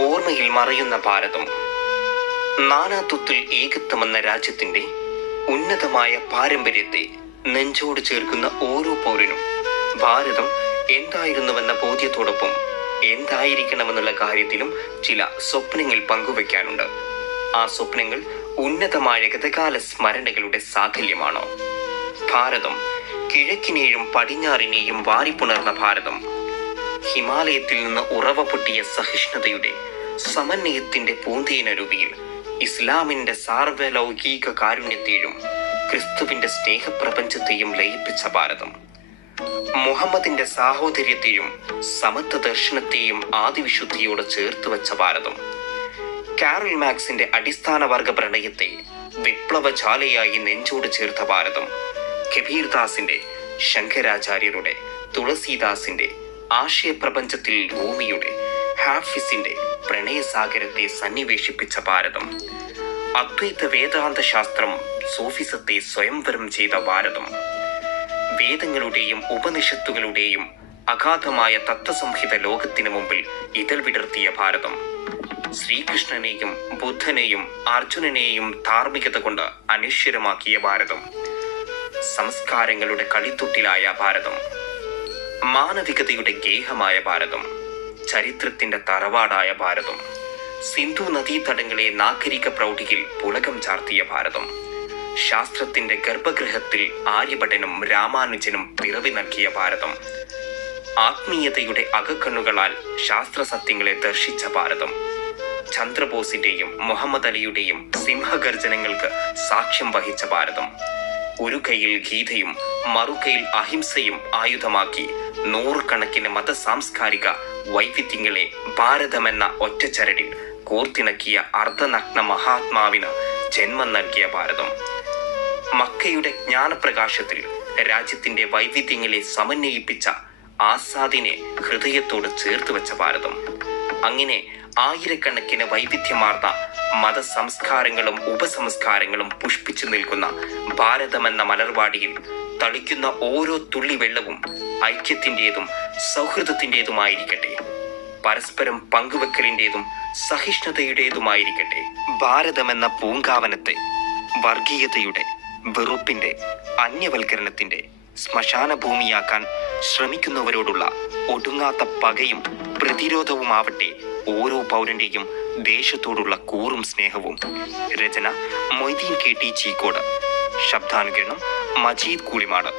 ഓർമ്മയിൽ മറയുന്ന ഭാരതം. നാനാത്വത്തിൽ ഏകത്വമെന്ന രാജ്യത്തിന്റെ ഉന്നതമായ പാരമ്പര്യത്തെ നെഞ്ചോട് ചേർക്കുന്ന ഓരോ പൗരനും ഭാരതം എന്തായിരുന്നുവെന്ന ബോധ്യത്തോടൊപ്പം എന്തായിരിക്കണമെന്നുള്ള കാര്യത്തിലും ചില സ്വപ്നങ്ങൾ പങ്കുവയ്ക്കാനുണ്ട്. ആ സ്വപ്നങ്ങൾ ഉന്നതമായ ഗതകാല സ്മരണകളുടെ സാകല്യമാണ്. ഭാരതം കിഴക്കിനെയും പടിഞ്ഞാറിനെയും വാരിപ്പുണർന്ന ഭാരതം, ഹിമാലയത്തിൽ നിന്ന് ഉറവ പൊട്ടിയ സഹിഷ്ണുതയുടെ സമന്വയത്തിന്റെ പൂന്തേനരുവിയിൽ ഇസ്ലാമിന്റെ സാർവലൗകിക കാരുണ്യത്തെയും ക്രിസ്തുവിന്റെ സ്നേഹപ്രപഞ്ചത്തെയും ലയിപ്പിച്ച ഭാരതം, മുഹമ്മദിന്റെ സാഹോദര്യത്തെയും സമത്വ ദർശനത്തെയും ആദിവിശുദ്ധിയോട് ചേർത്ത് വെച്ച ഭാരതം, കാരൽ മാക്സിന്റെ അടിസ്ഥാന വർഗ പ്രണയത്തെ വിപ്ലവജാലയായി നെഞ്ചോട് ചേർത്ത ഭാരതം, കബീർദാസിന്റെ, ശങ്കരാചാര്യരുടെ, തുളസീദാസിന്റെ ആശയപ്രപഞ്ചത്തിൽ ഭൂമിയുടെ, ഹാഫിസിന്റെ പ്രണയസാഗരത്തെ സന്നിവേശിപ്പിച്ച ഭാരതം, അദ്വൈത വേദാന്ത ശാസ്ത്രം സൂഫിസത്തെ സ്വയംവരം ചെയ്ത ഭാരതം, വേദങ്ങളുടെയും ഉപനിഷത്തുകളുടെയും അഗാധമായ തത്വസംഹിത ലോകത്തിനു മുമ്പിൽ ഇതൾ വിടർത്തിയ ഭാരതം, ശ്രീകൃഷ്ണനെയും ബുദ്ധനെയും അർജുനനെയും ധാർമ്മികത കൊണ്ട് അനശ്വരമാക്കിയ ഭാരതം, സംസ്കാരങ്ങളുടെ കളിത്തൊട്ടിലായ ഭാരതം, മാനവികതയുടെ ഗേഹമായ ഭാരതം, ചരിത്രത്തിന്റെ തറവാടായ ഭാരതം, സിന്ധു നദീതടങ്ങളെ നാഗരിക പ്രൗഢിയിൽ പുളകം ചാർത്തിയ ഭാരതം, ശാസ്ത്രത്തിന്റെ ഗർഭഗൃഹത്തിൽ ആര്യഭടനും രാമാനുജനും പിറവി നൽകിയ ഭാരതം, ആത്മീയതയുടെ അകക്കണ്ണുകളാൽ ശാസ്ത്രസത്യങ്ങളെ ദർശിച്ച ഭാരതം, ചന്ദ്രബോസിന്റെയും മുഹമ്മദ് അലിയുടെയും സിംഹഗർജനങ്ങൾക്ക് സാക്ഷ്യം വഹിച്ച ഭാരതം, ഒരു കൈയിൽ ഗീതയും മറുകൈയിൽ അഹിംസയും ആയുധമാക്കി നൂറുകണക്കിന് മത സാംസ്കാരിക വൈവിധ്യങ്ങളെ ഭാരതമെന്ന ഒറ്റച്ചരടിൽ കോർത്തിണക്കിയ അർദ്ധനഗ്ന മഹാത്മാവിന് ജന്മം നൽകിയ ഭാരതം, മക്കയുടെ ജ്ഞാനപ്രകാശത്തിൽ രാജ്യത്തിന്റെ വൈവിധ്യങ്ങളെ സമന്വയിപ്പിച്ച ആസാദിനെ ഹൃദയത്തോട് ചേർത്ത് വെച്ച ഭാരതം, അങ്ങനെ ആയിരക്കണക്കിന് വൈവിധ്യമാർന്ന മതസംസ്കാരങ്ങളും ഉപസംസ്കാരങ്ങളും പുഷ്പിച്ചു നിൽക്കുന്ന ഭാരതമെന്ന മലർവാടിയിൽ തളിക്കുന്ന ഓരോ തുള്ളി വെള്ളവും ഐക്യത്തിൻ്റെതും സൗഹൃദത്തിൻ്റെതുമായിരിക്കട്ടെ, പരസ്പരം പങ്കുവെക്കലിൻ്റെതും സഹിഷ്ണുതയുടേതുമായിരിക്കട്ടെ. ഭാരതമെന്ന പൂങ്കാവനത്തെ വർഗീയതയുടെ, വെറുപ്പിന്റെ, അന്യവൽക്കരണത്തിന്റെ ശ്മശാന ഭൂമിയാക്കാൻ ശ്രമിക്കുന്നവരോടുള്ള ഒടുങ്ങാത്ത പകയും പ്രതിരോധവുമാവട്ടെ ഓരോ പൗരന്റെയും ദേശത്തോടുള്ള കൂറും സ്നേഹവും. രചന മൊയ്തീൻ KT ചീക്കോട്. ശബ്ദാനുകരണം മജീദ് കൂളിമാട്.